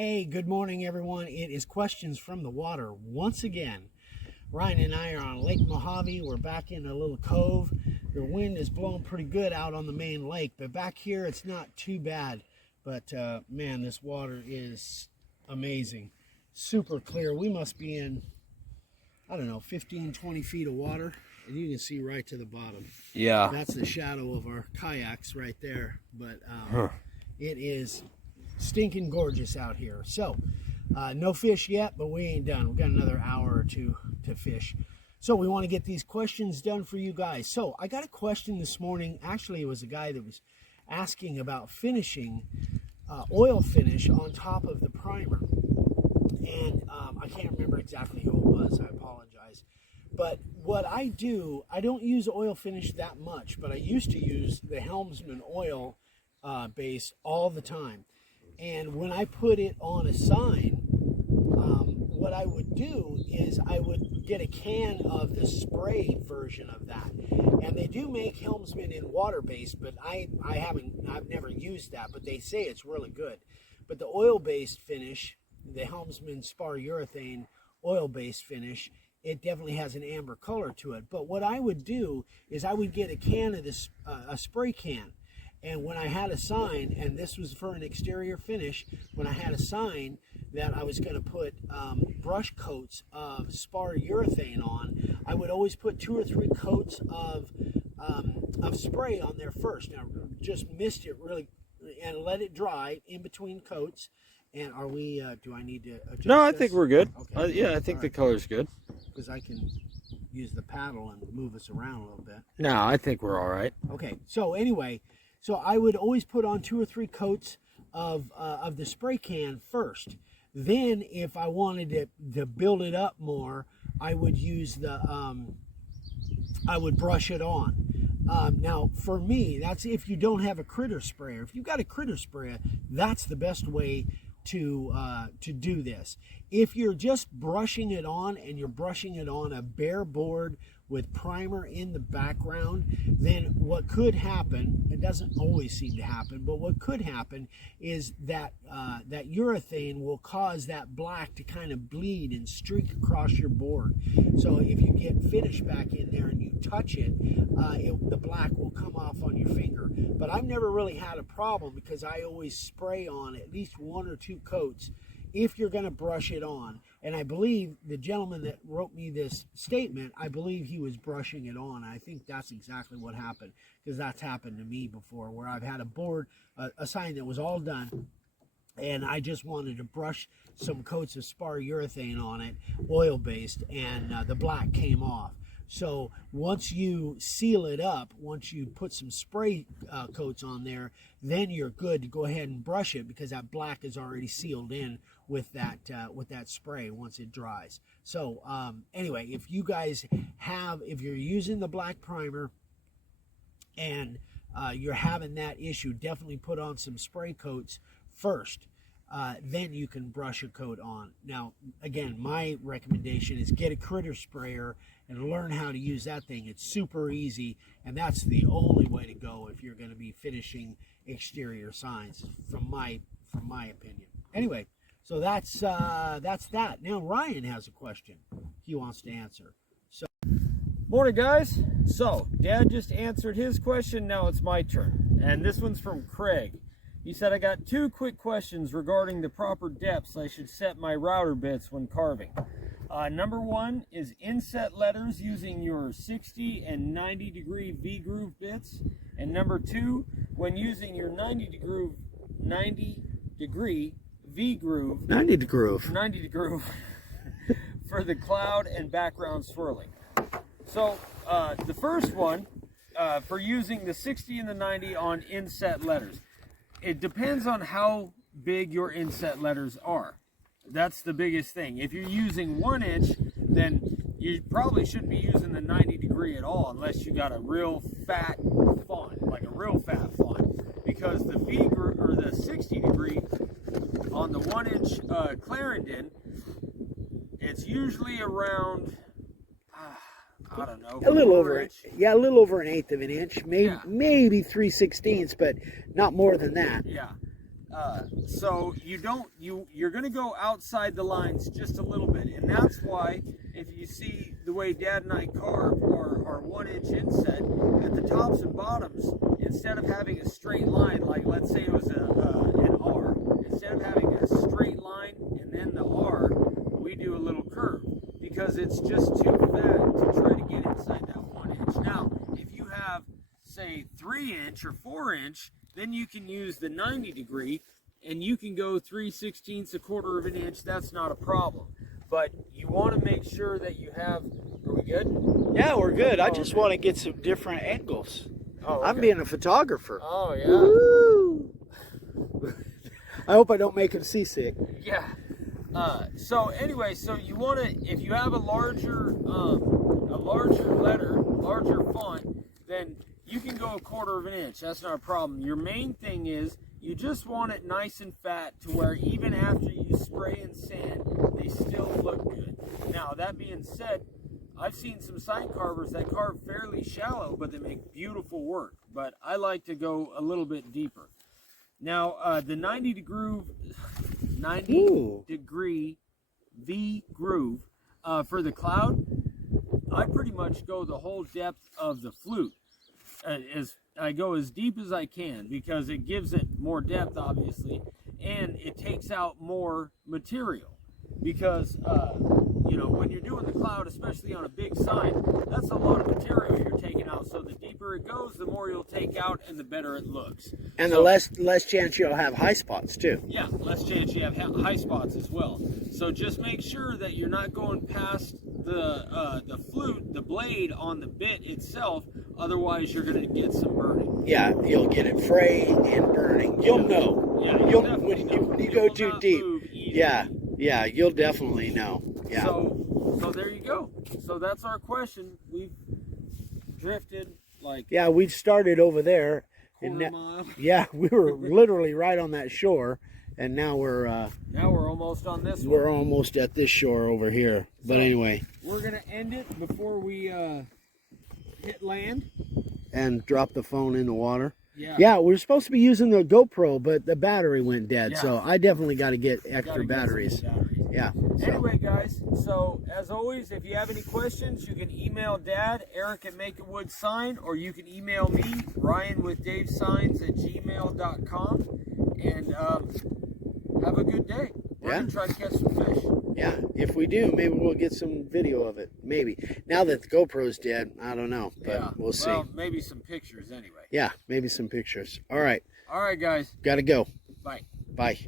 Hey, good morning, everyone. It is Questions from the Water once again. Ryan and I are on Lake Mojave. We're back in a little cove. The wind is blowing pretty good out on the main lake, but back here it's not too bad. But man, this water is amazing. Super clear. We must be in, I don't know, 15, 20 feet of water, and you can see right to the bottom. Yeah. That's the shadow of our kayaks right there. But it is stinking gorgeous out here. So no fish yet, but we ain't done. We've got another hour or two to fish. So we want to get these questions done for you guys. So I got a question this morning. Actually, it was a guy that was asking about finishing oil finish on top of the primer. And I can't remember exactly who it was. I apologize. But what I do, I don't use oil finish that much, but I used to use the Helmsman oil base all the time. And when I put it on a sign, what I would do is I would get a can of the spray version of that. And they do make Helmsman in water-based, but I've never used that, but they say it's really good. But the oil-based finish, the Helmsman spar urethane oil-based finish, it definitely has an amber color to it. But what I would do is I would get a can of this, a spray can. And when I had a sign, and this was for an exterior finish, when I had a sign that I was going to put brush coats of spar urethane on, I would always put 2 or 3 coats of spray on there first. Now, just mist it really and let it dry in between coats. And are we, do I need to adjust No, I this? think we're good. Okay. Yeah, I think the color's good. Because I can use the paddle and move us around a little bit. No, I think we're all right. Okay, so anyway, so I would always put on 2 or 3 coats of the spray can first. Then, if I wanted to build it up more, I would use the, I would brush it on. Now, for me, that's if you don't have a critter sprayer. If you've got a critter sprayer, that's the best way to do this. If you're just brushing it on and you're brushing it on a bare board with primer in the background, then what could happen, it doesn't always seem to happen, but what could happen is that that urethane will cause that black to kind of bleed and streak across your board. So if you get finish back in there and you touch it, the black will come off on your finger. But I've never really had a problem because I always spray on at least 1 or 2 coats if you're going to brush it on. And I believe the gentleman that wrote me this statement, I believe he was brushing it on. I think that's exactly what happened, because that's happened to me before, where I've had a board, a sign that was all done, and I just wanted to brush some coats of spar urethane on it, oil-based, and the black came off. So once you seal it up, once you put some spray coats on there, then you're good to go ahead and brush it, because that black is already sealed in with that spray once it dries. So anyway, if you guys if you're using the black primer and you're having that issue, definitely put on some spray coats first. Then you can brush a coat on. Now, again, my recommendation is get a critter sprayer and learn how to use that thing. It's super easy, and that's the only way to go if you're going to be finishing exterior signs, from my opinion. Anyway, so that's that. Now Ryan has a question he wants to answer. So, Morning, guys. So, Dad just answered his question. Now it's my turn. And this one's from Craig. He said, I got 2 quick questions regarding the proper depths I should set my router bits when carving. Number 1 is inset letters using your 60 and 90 degree V-groove bits. And number 2, when using your 90 degree V-groove. 90 degree. For the cloud and background swirling. So the first one, for using the 60 and the 90 on inset letters. It depends on how big your inset letters are. That's the biggest thing. If you're using 1 inch, then you probably shouldn't be using the 90 degree at all, unless you got a real fat font, like a real fat font. Because the V-groove, or the 60 degree on the 1 inch Clarendon, it's usually around, I don't know, a little over inch. Yeah, a little over 1/8 of an inch, maybe 3/16, but not more than that. Yeah. So you're going to go outside the lines just a little bit, and that's why if you see the way Dad and I carve our 1-inch inset at the tops and bottoms, instead of having a straight line, like let's say it was an R, instead of having a straight line and then the R, we do a little curve because it's just too fat to try to get inside that 1 inch. Now, if you have say 3-inch or 4-inch, then you can use the 90 degree and you can go 3/16, a quarter of an inch. That's not a problem. But you want to make sure that you have, are we good? Yeah, we're good. I just want to get some different angles. Oh, okay. I'm being a photographer. Oh, yeah. Woo! I hope I don't make him seasick. Yeah. So anyway, so you want to, if you have a larger letter, larger font, then you can go a quarter of an inch. That's not a problem. Your main thing is you just want it nice and fat to where even after you spray and sand, they still look good. Now, that being said, I've seen some sign carvers that carve fairly shallow, but they make beautiful work. But I like to go a little bit deeper. Now, the 90 degree V groove for the cloud, I pretty much go the whole depth of the flute. I go as deep as I can because it gives it more depth, obviously, and it takes out more material. Because you know, when you're doing the cloud, especially on a big sign, that's a lot of material you're taking out. So the deeper it goes, the more you'll take out, and the better it looks. And so, the less chance you'll have high spots too. Yeah, less chance you have high spots as well. So just make sure that you're not going past the flute, the blade on the bit itself. Otherwise, you're going to get some burning. Yeah, you'll get it fraying and burning. You'll know. Yeah, you'll when you go too deep. Yeah, you'll definitely know. Yeah. So there you go. So that's our question. We've drifted like we started over there. quarter mile. Yeah, we were literally right on that shore, and now we're almost on this one. We're almost at this shore over here. But anyway, we're gonna end it before we hit land and drop the phone in the water. Yeah, we're supposed to be using the GoPro, but the battery went dead, Yeah. so I definitely got to get extra batteries. Yeah. Anyway, guys, so as always, if you have any questions, you can email Dad, Eric at Make It Wood Sign, or you can email me, Ryan with Dave Signs at gmail.com, and have a good day. We're gonna try to catch some fish. Yeah, if we do, maybe we'll get some video of it. Maybe. Now that the GoPro's dead, I don't know, but we'll see. Well, maybe some pictures anyway. Yeah, maybe some pictures. All right. All right, guys. Gotta go. Bye. Bye.